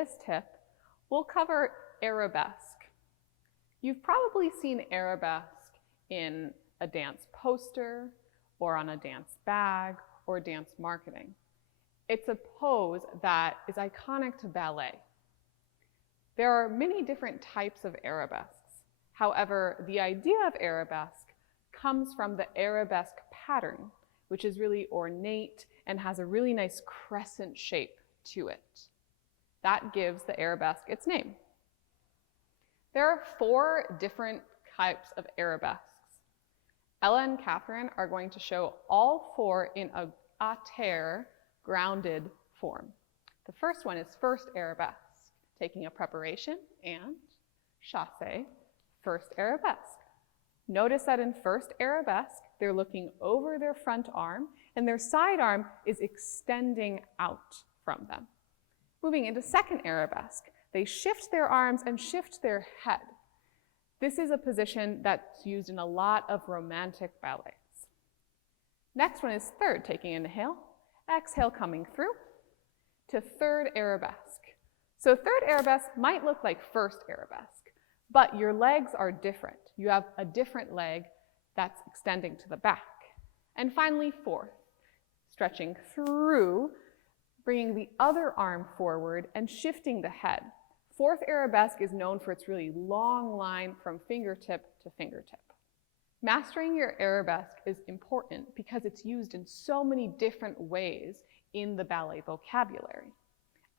this tip, we'll cover arabesque. You've probably seen arabesque in a dance poster or on a dance bag or dance marketing. It's a pose that is iconic to ballet. There are many different types of arabesques. However, the idea of arabesque comes from the arabesque pattern, which is really ornate and has a really nice crescent shape to it. That gives the arabesque its name. There are 4 different types of arabesques. Ella and Katherine are going to show all 4 in a terre, grounded form. The first one is first arabesque, taking a preparation and chasse, first arabesque. Notice that in first arabesque, they're looking over their front arm and their side arm is extending out from them. Moving into second arabesque, they shift their arms and shift their head. This is a position that's used in a lot of romantic ballets. Next one is third, taking an inhale, exhale coming through to third arabesque. So third arabesque might look like first arabesque, but your legs are different. You have a different leg that's extending to the back. And finally, fourth, stretching through, bringing the other arm forward and shifting the head. Fourth arabesque is known for its really long line from fingertip to fingertip. Mastering your arabesque is important because it's used in so many different ways in the ballet vocabulary.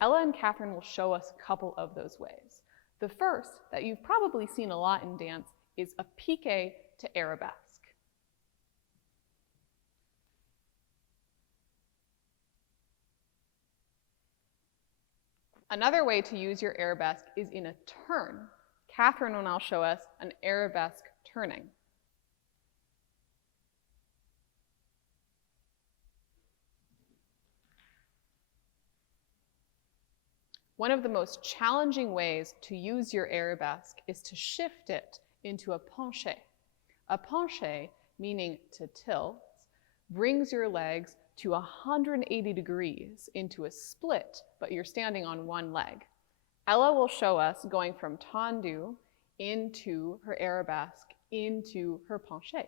Ella and Katherine will show us a couple of those ways. The first, that you've probably seen a lot in dance, is a piqué to arabesque. Another way to use your arabesque is in a turn. Katherine will now show us an arabesque turning. One of the most challenging ways to use your arabesque is to shift it into a ponche. A ponche, meaning to tilt, brings your legs to 180 degrees into a split, but you're standing on one leg. Ella will show us going from tendu into her arabesque into her ponche.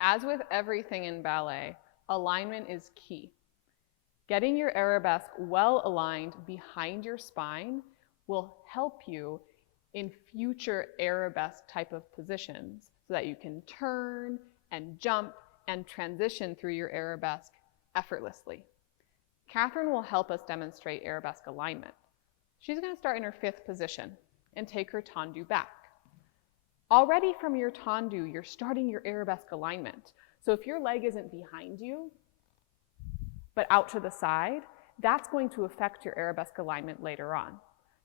As with everything in ballet, alignment is key. Getting your arabesque well aligned behind your spine will help you in future arabesque type of positions so that you can turn and jump and transition through your arabesque effortlessly. Katherine will help us demonstrate arabesque alignment. She's going to start in her 5th position and take her tendu back. Already from your tendu, you're starting your arabesque alignment. So if your leg isn't behind you, but out to the side, that's going to affect your arabesque alignment later on.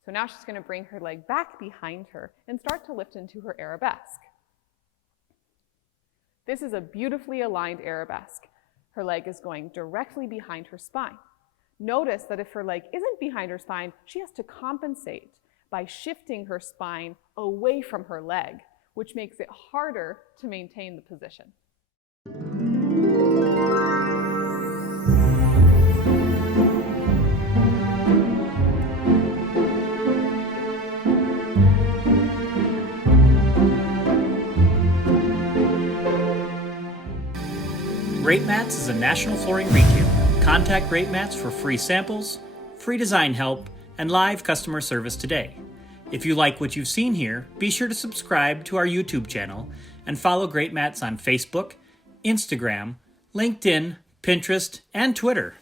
So now she's going to bring her leg back behind her and start to lift into her arabesque. This is a beautifully aligned arabesque. Her leg is going directly behind her spine. Notice that if her leg isn't behind her spine, she has to compensate by shifting her spine away from her leg, which makes it harder to maintain the position. Greatmats is a national flooring retailer. Contact Greatmats for free samples, free design help, and live customer service today. If you like what you've seen here, be sure to subscribe to our YouTube channel and follow Greatmats on Facebook, Instagram, LinkedIn, Pinterest, and Twitter.